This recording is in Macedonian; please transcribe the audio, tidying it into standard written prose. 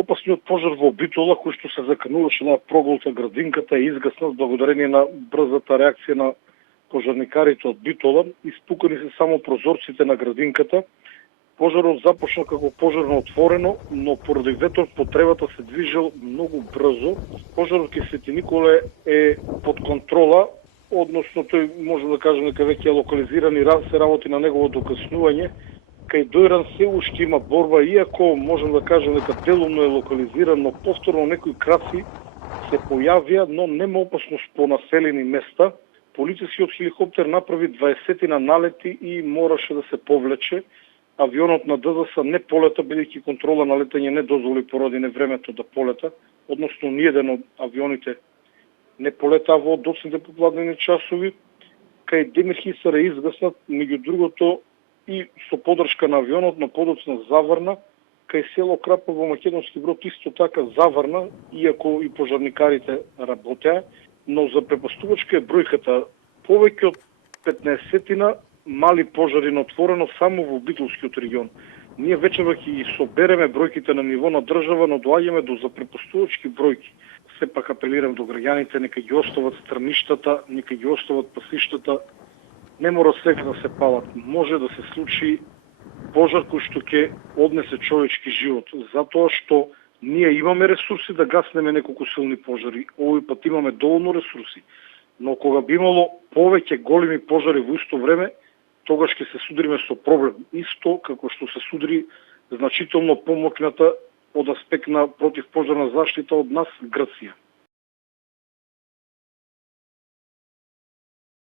опасниот пожар во Битола, кој што се закануваше на проголта градинката, е изгаснат благодарение на брзата реакција на пожарникарите од Битола. Испукани се само прозорците на градинката. Пожарот започна како пожарно отворено, но поради ветор потребата се движел многу брзо. Пожарот кај Свети Николе е под контрола, односно тој може да кажем дека веќе е локализиран и се работи на неговото гаснување. Кај Дојран се уште има борба, иако можем да кажем дека делумно е локализиран, но повторно некои краци се појавија, но нема опасност по населени места. Полицискиот хеликоптер направи 20 налети и мораше да се повлече. Авионот на ДЗС не полета, бидејќи контрола на летање не дозволи поради невремето да полета, односно ниеден од авионите не полета во доцните попладнени часови. Кај Демир Хисар е изгаснат, меѓу другото, и со подршка на авионот на подоцна Заврна, кај село Крапа во Македонски Брод исто така заврна, иако и пожарникарите работеа, но за препастувачка е бројката повеќе од 15 мали пожари на отворено само во Битолскиот регион. Ние вечерва ќе ги собереме бројките на ниво на држава, но доаѓаме до запрепастувачки бројки. Сепак апелирам до граѓаните, нека ги остават страништата, нека ги остават пасиштата. Не мора сега да се палат. Може да се случи пожар кој што ќе однесе човечки живот. Затоа што ние имаме ресурси да гаснеме неколку силни пожари. Овој пат имаме доволно ресурси. Но кога би имало повеќе големи пожари во исто време, тогаш ќе се судриме со проблем. Исто како што се судри значително помокната од аспект на противпожарна заштита од нас Грција.